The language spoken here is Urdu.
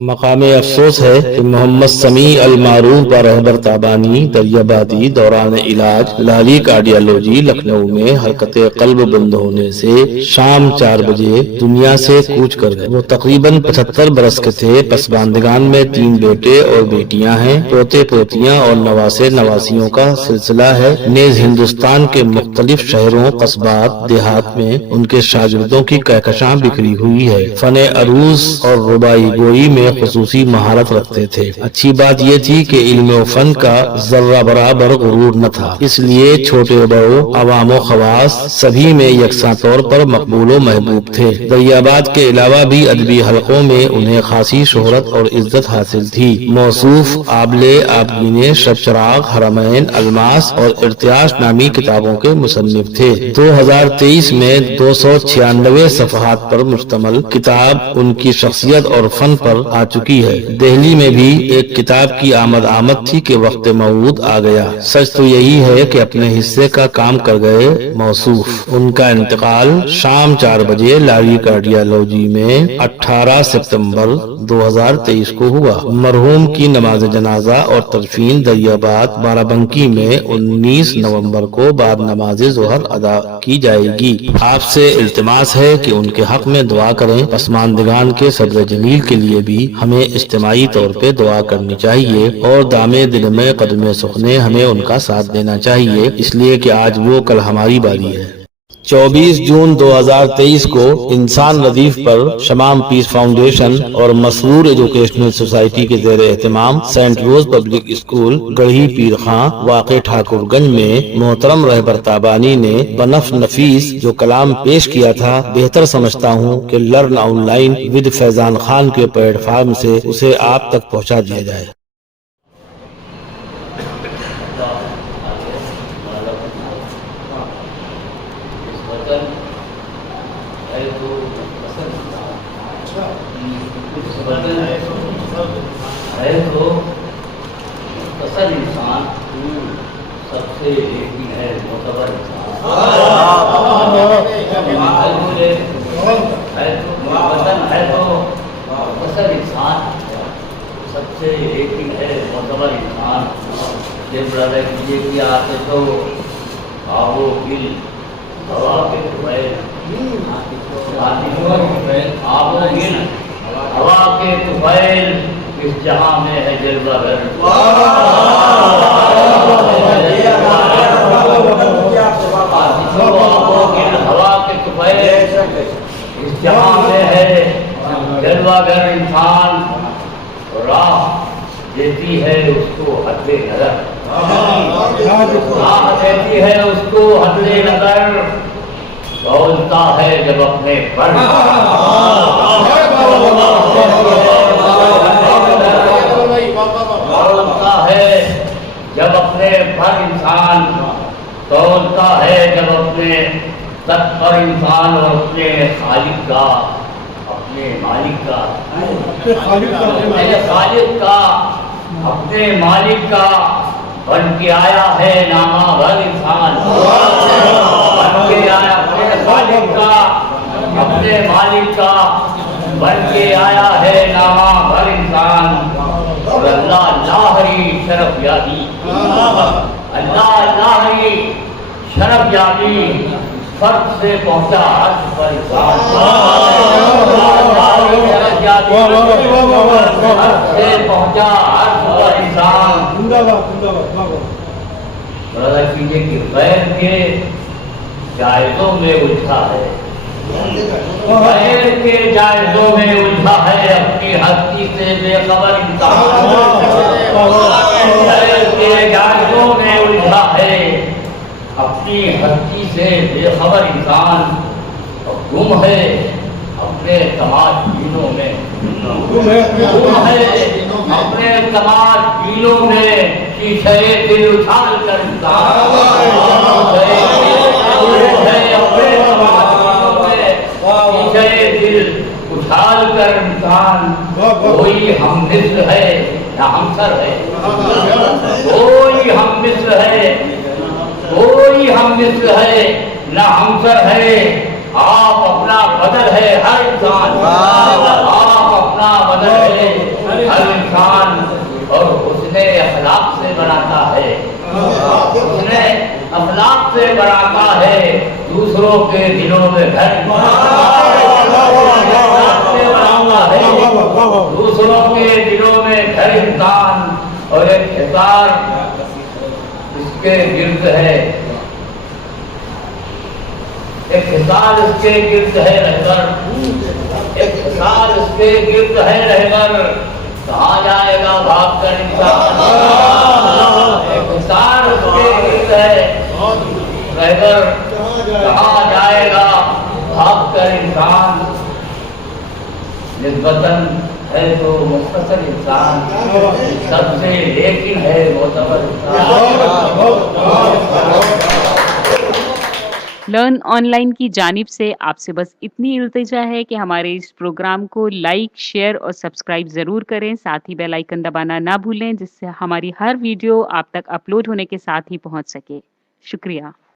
مقام افسوس ہے کہ محمد سمیع المعروف رہبر تابانی دریابادی دوران علاج لالی کارڈیالوجی لکھنؤ میں حرکت قلب بند ہونے سے شام 4 بجے دنیا سے کوچ کر گئے۔ وہ تقریباً 75 برس کے تھے۔ پسماندگان میں 3 بیٹے اور بیٹیاں ہیں، پوتے پوتیاں اور نواسے نواسیوں کا سلسلہ ہے۔ نیز ہندوستان کے مختلف شہروں، قصبات، دیہات میں ان کے شاگردوں کی کہکشاں بکھری ہوئی ہے۔ فن عروض اور ربائی گوئی میں خصوصی مہارت رکھتے تھے۔ اچھی بات یہ تھی کہ علم و فن کا ذرہ برابر غرور نہ تھا، اس لیے چھوٹے بڑوں، عوام و خواص سبھی میں یکساں طور پر مقبول و محبوب تھے۔ دریاباد کے علاوہ بھی ادبی حلقوں میں انہیں خاصی شہرت اور عزت حاصل تھی۔ موصوف، آبلے، آبگینے، شب چراغ، حرمین، الماس اور ارتیاش نامی کتابوں کے مصنف تھے۔ 2023 میں 296 صفحات پر مشتمل کتاب ان کی شخصیت اور فن پر آ چکی ہے۔ دہلی میں بھی ایک کتاب کی آمد تھی کہ وقت موعود آ گیا۔ سچ تو یہی ہے کہ اپنے حصے کا کام کر گئے موصوف۔ ان کا انتقال شام 4 بجے لالی کارڈیالوجی میں 18 ستمبر 2023 کو ہوا۔ مرحوم کی نماز جنازہ اور تدفین دریاباد بارابنکی میں 19 نومبر کو بعد نماز ظہر ادا کی جائے گی۔ آپ سے التماس ہے کہ ان کے حق میں دعا کریں۔ پسماندگان کے صبر جمیل کے لیے بھی ہمیں اجتماعی طور پہ دعا کرنی چاہیے اور دامے دل میں قدم سخنے ہمیں ان کا ساتھ دینا چاہیے، اس لیے کہ آج وہ کل ہماری باری ہے۔ 24 جون 2023 کو انسان ردیف پر شمام پیس فاؤنڈیشن اور مسرور ایجوکیشنل سوسائٹی کے زیر اہتمام سینٹ روز پبلک اسکول گڑھی پیر خاں واقع ٹھاکر گنج میں محترم رہبر تابانی نے بنفس نفیس جو کلام پیش کیا تھا، بہتر سمجھتا ہوں کہ لرن آن لائن ود فیضان خان کے پلیٹ فارم سے اسے آپ تک پہنچا دیا جائے۔ ہے تو اصل انسان سب سے ایک ہی ہے، معتبر انسان ہے تو اصل انسان سب سے ایک ہی ہے، معتبر انسان۔ جب برادر کیجیے کہ آتے تو آبو گل ہوا کے طفیل، آبو گل ہوا کے طفیل، اس جہاں میں ہے جلوہ گر۔ ہوا کے طفیل، اس جہاں میں ہے جلوہ گر انسان، راہ دیتی ہے اس کو حد نظر، راہ دیتی ہے اس کو حد نظر، بولتا ہے جب اپنے پر، بولتا ہے جب اپنے پر انسان، بولتا ہے جب اپنے سر پر انسان، اور اپنے خالق کا، اپنے مالک کا، اپنے خالق کا، اپنے مالک کا بن کے آیا ہے نامہ بھر انسان، بن کے آیا اپنے خالق کا، اپنے مالک کا بن کے آیا ہے نامہ بھر انسان۔ اور اللہ لاہری شرف یابی، اللہ لاہری شرف یابی، فرق سے پہنچا عرش پر انسان، شرف یابی، فرق سے پہنچا عرش پر انسان۔ برادر کیجیے کہ غیر کے جائزوں میں الجھا ہے، غیر کے جائزوں میں الجھا ہے، اپنی ہستی سے بے خبر انسان، غیر کے جائزوں میں الجھا ہے، اپنی ہستی سے بے خبر انسان، اور گم ہے اپنے تماش دینوں میں، گم ہے اپنے تماش دینوں میں، شیشے دل اچھال کر انسان، اچھال کر انسان۔ کوئی ہم مثل ہے نہ ہمسر ہے، کوئی ہم مثل ہے، کوئی ہم مثل ہے نہ ہمسر ہے، آپ اپنا بدل ہے ہر انسان، آپ اپنا بدل ہے اسے اخلاق سے بناتا ہے، اسے اخلاق سے بناتا ہے دوسروں کے دلوں میں گھر، اخلاق سے بناتا ہے دوسروں کے دلوں میں گھر انسان، اور ایک حصار اس کے گرد ہے، ایک حصار اس کے گرد ہے رہ کر، ایک حصار اس کے گرد ہے رہ کر کہاں جائے گا بھاگ کر انسان، ایک حصار اس کے گرد ہے رہ کر کہاں جائے گا بھاگ کر انسان، نسبتاً ہے تو مختصر انسان، سب سے لیکن ہے معتبر لرن آن لائن کی جانب سے آپ سے بس اتنی التجا ہے کہ ہمارے اس پروگرام کو لائک، شیئر اور سبسکرائب ضرور کریں، ساتھ ہی بیل آئیکن دبانا نہ بھولیں جس سے ہماری ہر ویڈیو آپ تک اپلوڈ ہونے کے ساتھ ہی پہنچ سکے۔ شکریہ۔